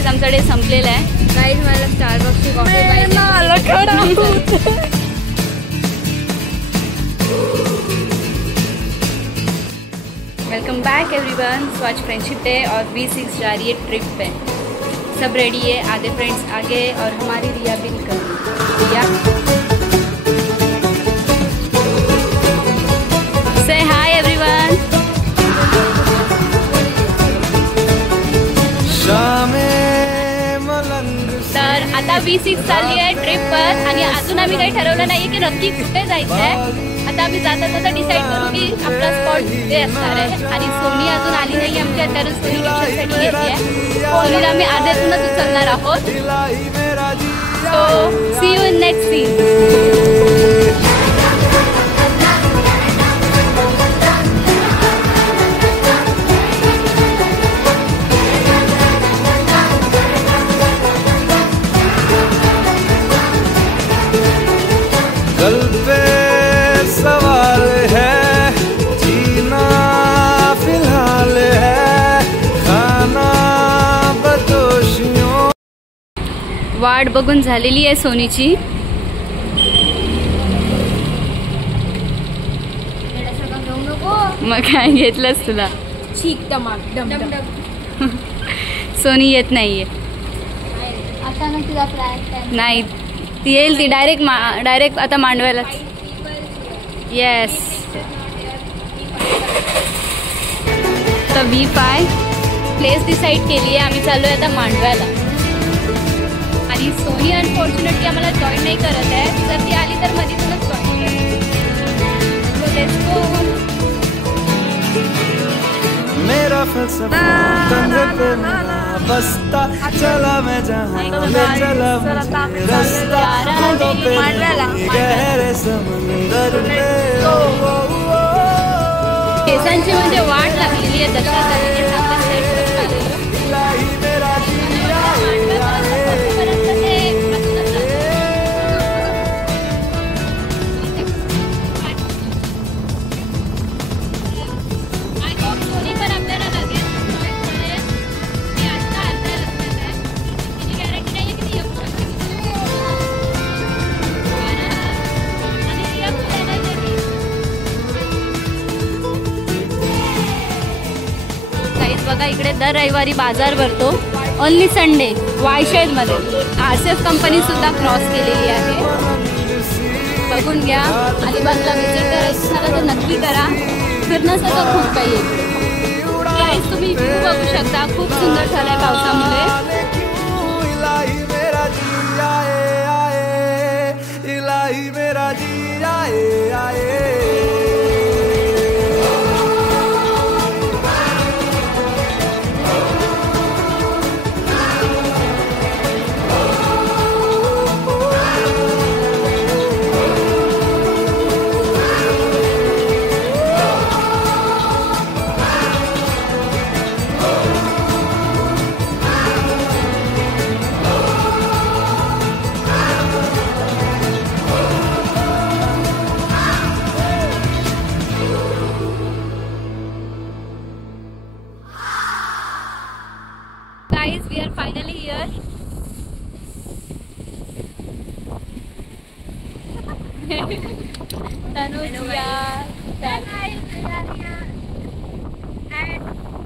Guys आमचा day संपलेला आहे. गाईज मला स्टारबक्सची कॉफी पाहिजे. Welcome back everyone. सो आज फ्रेंडशिप डे और V6 जा रही है ट्रिप पे. सब रेडी है, आधे फ्रेंड्स आगे और हमारी रिया भी निकल रही. रिया से हाय एवरीवन. तर आता V6 चालली आहे ट्रिपवर आणि अजून आम्ही काही ठरवलं नाही की नक्की कुठे जायचं आहे. आता आम्ही जाता जाता डिसाईड करू की आपला स्पॉट कुठे असणार आहे. आणि सोनी अजून आली नाही आमच्या, तर सोनी रिक्षासाठी घेतली आहे. सोनीला आम्ही आधीतूनच उचलणार आहोत. So see you in next scene. कल पे सवाल है, जीना फिलहाल है, खाना बदोशियों. वाट बघून झालेली आहे सोनीची. मग काय घेतलंस तुला? चीक टमाट सोनी येत नाहीये. आता ना तुझा प्लॅन नाही, ती येईल. ती डायरेक्ट आता मांडवायला. येस. तर V5 प्लेस डिसाईड केली आहे. आम्ही चाललो आहे आता मांडवायला. आणि सोनी अनफॉर्च्युनेटली आम्हाला जॉईन नाही करत आहे. जर ती आली तर मधीतूनच जॉईन करेल. मेरा फलसफा कंधे पे मेरा बस्ता, चला मैं जहाँ ले चला मुझे रास्ता, होठों पे गहरे समंदर में. केसांची म्हणजे वाट लागलेली आहे दर्शनासाठी. बघा इकडे दर रविवारी बाजार भरतो. ओनली संडे वायशेजमध्ये. RCF कंपनी सुद्धा क्रॉस केलेली आहे. बघून घ्या. अलिबागला विजिट करायचं झालं तर नक्की करा. फिरण्यासारखं खूप काही आहे. तुम्ही व्ह्यू बघू शकता. खूप सुंदर झालंय पावसामुळे. Guys, we are finally here.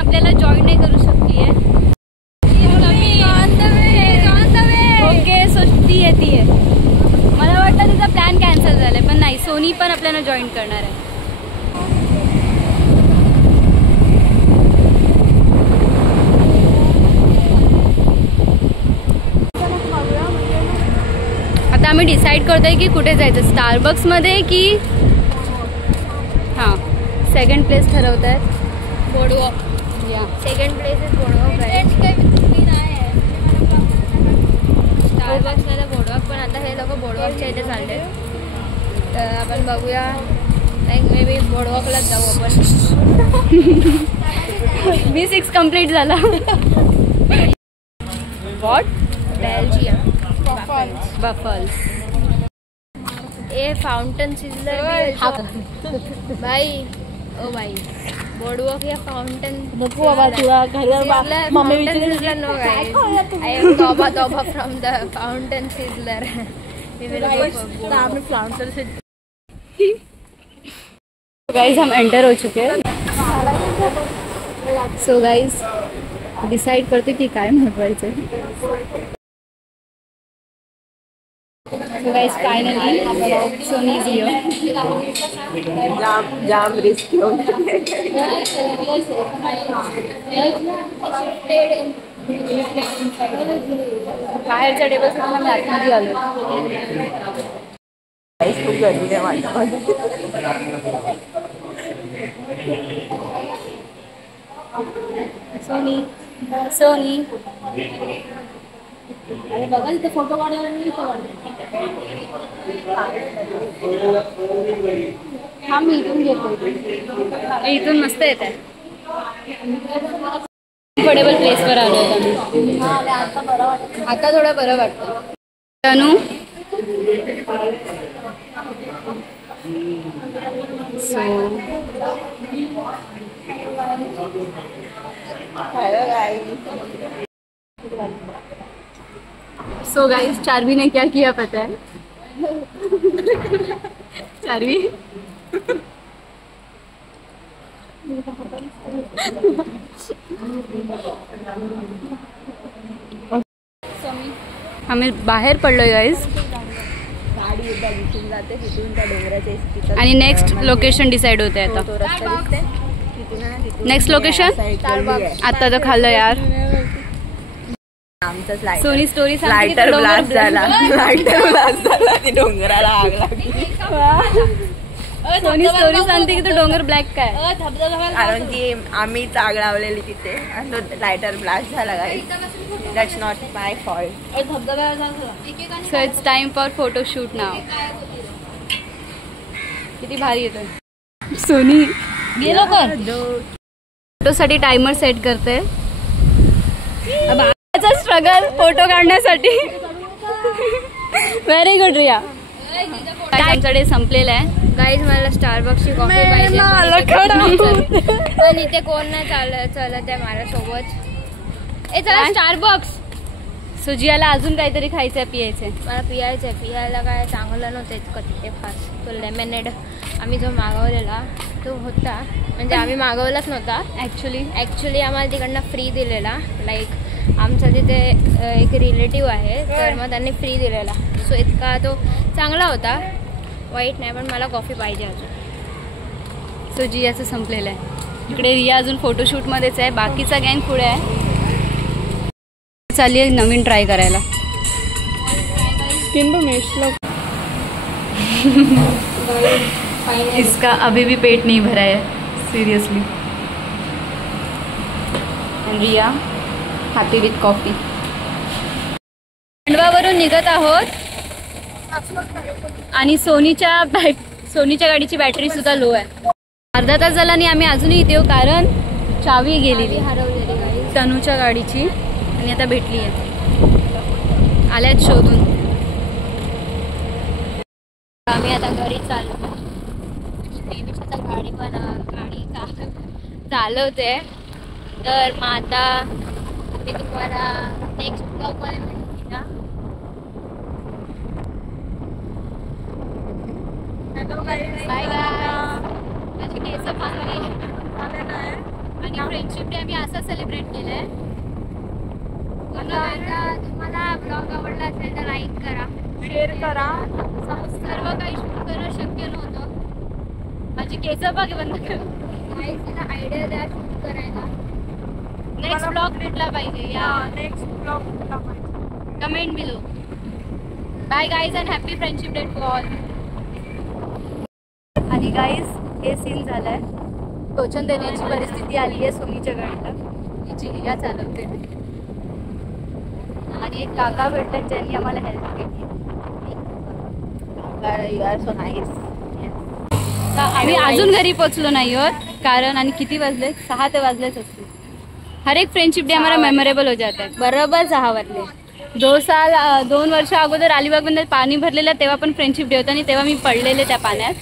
आपल्याला जॉईन नाही करू शकते. ओके, सो ती येते. मला वाटतं तिचा प्लॅन कॅन्सल झालाय, पण नाही, सोनी पण आपल्याला जॉईन करणार आहे. आता आम्ही डिसाईड करतोय की कुठे जायचं. स्टारबक्समध्ये की हां सेकंड प्लेस ठरवत आहेत. बोर्डवॉक. या सेकंड प्लेस इज बोर्डवॉक. स्टारबक्सला तर बोर्डवॉक, पण आता हे लोक बोर्डवॉकच्या इथे चालले. तर आपण बघूया. लाईक मे बी बोर्डवॉकलाच जाऊ आपण. V6 कम्प्लीट झाला. What? Belgium waffles. A fountain sizzler भाई. ओ भाई बोर्डवॉक या फाउंटेन नको बाबा तुला घर मम्मी विचारली नो गाइस आई एम तोबा from the fountain sizzler we will go for flouncer से गाइस हम एंटर हो चुके हैं। सो गाइस डिसाइड करते की काय महत्वाचं। So guys, finally Sony is here. Jam risk बाहेरच्या टेबल साठी आम्ही आतमध्ये आलो। खूप गर्दी आहे माझ्या सोनी सोनी अरे बघा इथे फोटो काढायला मी इथे हा मी इथून घेतो। इथून मस्त येत आहे। कम्फर्टेबल प्लेसवर आलो आम्ही। आता थोडं बरं वाटतं। तनू सो गाइस चार्वी ने क्या किया पता है? चार्वी आम्ही बाहेर पडलोय गाइस गाडी एकदा दिसून जाते तिथून त्या डोंगराच्या आणि नेक्स्ट लोकेशन डिसाइड होते आता। नेक्स्ट लोकेशन आता तर खाल्लं यार। सोनी स्टोरी लायटर ब्लास्ट झाला ती डोंगराला आग लागली। सोनी स्टोरी सांगते की तो डोंगर ब्लॅक काय कारण की आम्हीच आग लावलेली तिथे आणि तो लायटर ब्लास्ट झाला guys. That's not my fault. So it's time for photoshoot now. किती भारी येतोय सोनी गेलो कर फोटोसाठी टाइमर सेट करते। स्ट्रगल फोटो काढण्यासाठी व्हेरी गुड रिया। आमच्याकडे संपलेलं आहे गाईज मला स्टारबक्सची कॉफी पाहिजे पण इथे कोण नाही चालत आहे माझ्यासोबत। ए चला स्टारबक्स। सुजियाला अजून काहीतरी खायचंय पियायचंय। मला पियायचंय पियायला काय चांगलं नव्हतं इतकं तिथे फास्ट। तो लेमनेड आम्ही जो मागवलेला तो होता म्हणजे आम्ही मागवलाच नव्हता ॲक्च्युली आम्हाला तिकडनं फ्री दिलेला। लाईक आमचा तिथे एक रिलेटिव्ह आहे तर मग त्यांनी फ्री दिलेला। सो इतका तो चांगला होता वाईट नाही पण मला कॉफी पाहिजे अजून। सो जियाचं संपलेलं आहे। इकडे रिया अजून फोटोशूटमध्येच आहे बाकीचा गँग पुढे आहे चालली आहे नवीन ट्राय करायला। स्किन इसका अभी भी पेट नहीं भरा है seriously. Riya happy with coffee. खंडवावरून निघत आहोत आणि सोनीच्या गाडीची बॅटरी सुद्धा लो आहे। अर्धा तास झाला आणि आम्ही अजूनही इथे कारण चावी गेलेली हरवलेली तनूच्या गाडीची आणि आता भेटली आहे आल्यात शोधून। आम्ही आता घरी चाललो नेहमीच्या गाडी चालवते तर मग आता मी तुम्हाला नेक्स्ट ब्लॉगमध्ये भेटते ना। Bye bye. माझी केस फांगली आणि फ्रेंडशिप डे आम्ही असं सेलिब्रेट केलंय। तुम्हाला ब्लॉग आवडला असेल तर लाईक करा शेअर करा। सर्व काही शूट करणं शक्य नव्हतं। माझी केस बघ बंद कर तिला आयडिया द्या शूट करायला। नेक्स्ट ब्लॉग भेटला पाहिजे या next blog comment below. Bye guys and happy friendship day to all. आणि गाईज हे सीन झालंय टोचन देण्याची परिस्थिती आली आहे सोनीच्या गाडीला जी रिया चालवते आणि एक काका भेटतात ज्यांनी आम्हाला हेल्प केली। आम्ही अजून घरी पोहोचलो नाही आहोत कारण आणि किती वाजले 6 ते वाजलेच असतील। हर एक फ्रेंडशिप डे हमारा मेमोरेबल हो जाता है। बरोबर 6 वाजले। 2 वर्ष अगोदर अलिबागमध्ये पाणी भरलेलं तेव्हा पण फ्रेंडशिप डे होता आणि तेव्हा मी पडलेले त्या पाण्यात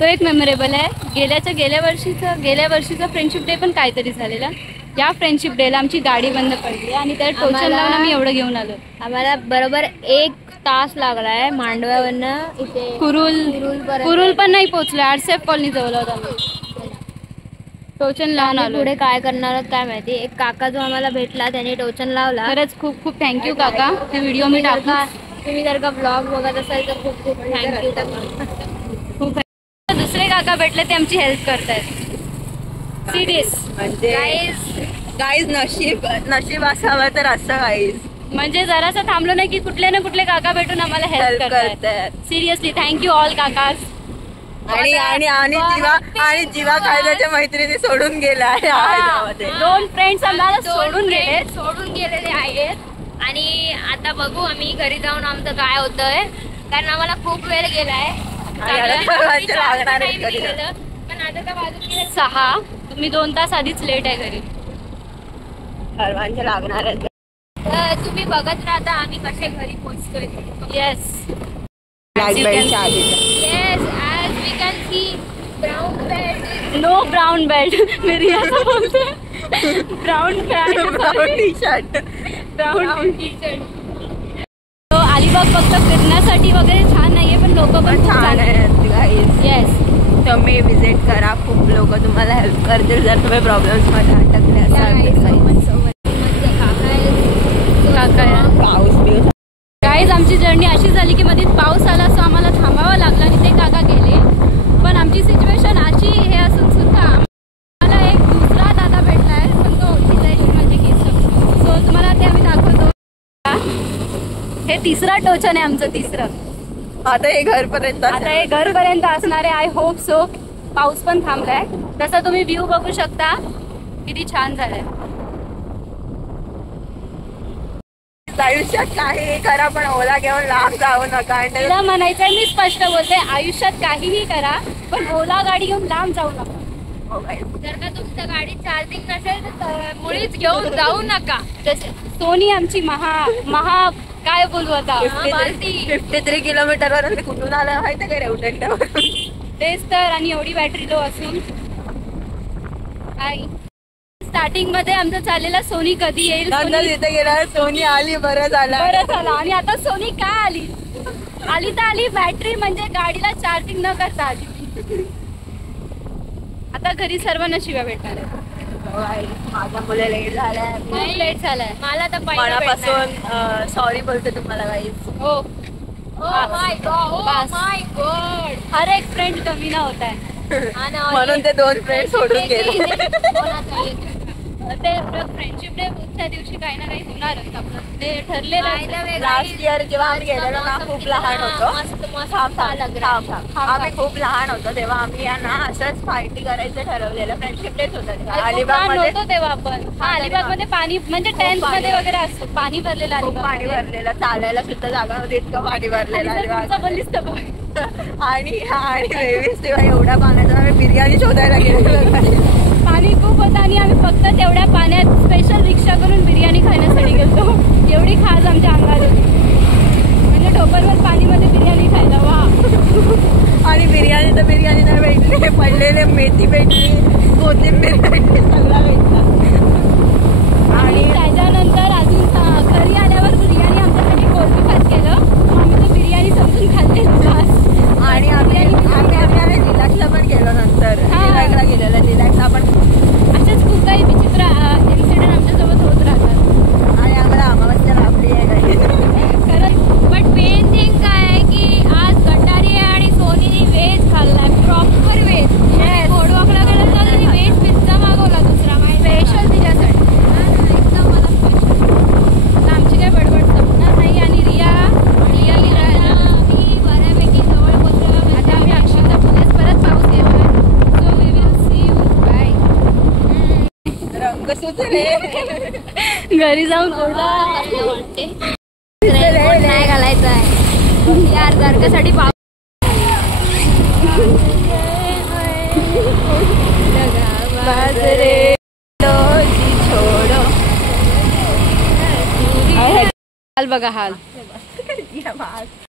तो एक मेमोरेबल आहे. गेल्या वर्षीचा फ्रेंडशिप डे पण काहीतरी झालेला. या फ्रेंडशिप डेला आमची गाडी बंद पडली आणि त्या टोचन लावून आम्ही एवढं घेऊन आलो. आम्हाला बरोबर 1 तास लागलाय मांडव्यावरनं इथे कुरुल पण नाही पोहोचलो. आरसेफ कॉलनी जवळ होता आम्ही. टोचन लावून आलो. पुढे काय करणार आहोत काय माहिती. एक काका जो आम्हाला भेटला त्याने टोचन लावला. खरंच खूप खूप थँक्यू काका. ते व्हिडिओ मी टाका. तुम्ही जर का ब्लॉग बघत असाल तर खूप खूप थँक्यू काका. खूप दुसरे काका भेटले ते आमची हेल्प करतायत. सिरियस म्हणजे गाईज नशीब असावं तर असं गाईज. म्हणजे जरासं थांबलो नाही की कुठले ना कुठले काका भेटून आम्हाला हेल्प करतात. Seriously thank you all Kakas. आणि जीवा कायद्याच्या मैत्रिणी सोडून गेल्या आहे. 2 फ्रेंड्स आम्हाला सोडून गेलेले आहेत. आणि आता बघू आम्ही घरी जाऊन आमचं काय होतंय, कारण आम्हाला खूप वेळ गेलाय. पण आता तर वाजून गेले 6. तुम्ही 2 तास आधीच लेट आहे घरी. सर्वांचे लागणार आहेत. तुम्ही बघत राहता आम्ही कसे घरी पोहोचतोय. येस ब्लॅक बेल्टच्या आधी yes as we can see brown belt. No brown belt. Mary असं बोलते brown T shirt. Brown T shirt. Alibag फक्त फिरण्यासाठी वगैरे छान नाहीये पण लोक पण छान आहेत गाईज. येस तुम्ही विजिट करा. खूप लोक तुम्हाला हेल्प करतील जर तुम्ही प्रॉब्लेम्स मध्ये अटकले असाल. गाईज आमची जर्नी अशी झाली की मध्ये पाऊस आला सो आम्हाला थांबावं लागलं आणि ते काका गेले. पण आमची सिच्युएशन अशी हे असून सुद्धा आम्हाला एक दुसरा दादा भेटलाय पण तो ओळखीचा आहे माझे केस. सो तुम्हाला ते आम्ही दाखवतो. हे 3रं टोचन आहे आमचं. 3रं. आता हे घरपर्यंत असणार आहे. I hope so. पाऊस पण थांबलाय. तसा तुम्ही व्ह्यू बघू शकता किती छान झालाय. आयुष्यात काही करा पण ओला घेऊन लांब जाऊ नका. तिला म्हणायचंय मी स्पष्ट बोलते आयुष्यात काहीही करा पण ओला गाडी घेऊन लांब जाऊ नका. जर का तुमच्या गाडीत चार्जिंग नसेल तर मुळीच घेऊन जाऊ नका. सोनी आमची महा काय बोलू आता 53 किलोमीटरवर कुठून आलं माहिती का रेवदंड्यावर. तेच तर. आणि एवढी बॅटरी लो असून स्टार्टिंग मध्ये आमचं चाललेला सोनी कधी येईल. तिथे गेला सोनी आली. बरं झालं. आणि आता सोनी काय आली तर आली बॅटरी म्हणजे गाडीला चार्जिंग न करता आली. आता घरी सर्वांना शिव्या भेटणार आहे. माझ्या मुले लेट झालाय. खूप लेट झालाय. मला तर मनापासून सॉरी बोलते तुम्हाला गाईज. हो माय गॉड. हर एक फ्रेंड कमी ना होत आहे. म्हणून ते 2 फ्रेंड सोडून गेले. ते फ्रेंडशिप डे त्या दिवशी काही ना काही होणारच आपलं ते ठरलेलं. लास्ट इयर जेव्हा आम्ही गेलेलो ना खूप लहान होतो. आम्ही खूप लहान होतो तेव्हा आम्ही यांना असंच पार्टी करायचं ठरवलेलं. फ्रेंडशिप डेच होता अलिबाग मध्ये. तेव्हा आपण अलिबाग मध्ये पाणी म्हणजे 10th मध्ये वगैरे असतो. पाणी भरलेलं. खूप पाणी भरलेलं. चालायला सुद्धा जागा नव्हती. इतकं पाणी भरलेलं अलिबाग. आणि वेवीस तेव्हा एवढ्या पाण्याचा आम्ही बिर्याणी शोधायला गेलेलो. पाणी खूप होतं आणि आम्ही फक्त तेवढ्या पाण्यात स्पेशल रिक्षा करून बिर्याणी खाण्यासाठी गेलो. एवढी खास आमच्या अंगात होती. म्हणजे टोपरवर पाणीमध्ये बिर्याणी खायला. वा. आणि बिर्याणी नाही भेटली. पडलेले मेथी भेटली. कोथिंबीर भेटली. सगळा भेटला. आणि त्याच्यानंतर अजून घरी आल्यावर बिर्याणी आमच्यासाठी कोल्ड खात केलं. आम्ही तर बिर्याणी समजून खाल्लेलं खास. आणि आम्ही लिलाकला पण गेलो. नंतर लिलाकला गेलेलं. लिलाकला पण असेच खूप काही विचित्र इन्सिडेंट आमच्यासोबत होत राहतात. आणि आम्हाला अमावस्या लाभली आहे. बट मेन थिंग काय आहे की आज गटारी आणि सोनीने व्हेज खाल्ला. Proper veg. गोडवाकडा गेला तर व्हेज पिझ्झा मागवला दुसरा स्पेशल तिच्यासाठी. एकदम मला स्पेशल. आमची काय बडबड संपणार नाही. आणि रिया मी बऱ्यापैकी जवळ पोहोचलो. आता आम्ही अक्षरशः पुण्यात परत पाऊस येतोय. So we will see you. Bye. रंग सुचले. घरी जाऊन ओढला नाही घालायचं आहे यार. दर्गासाठी हाल बघा हाल.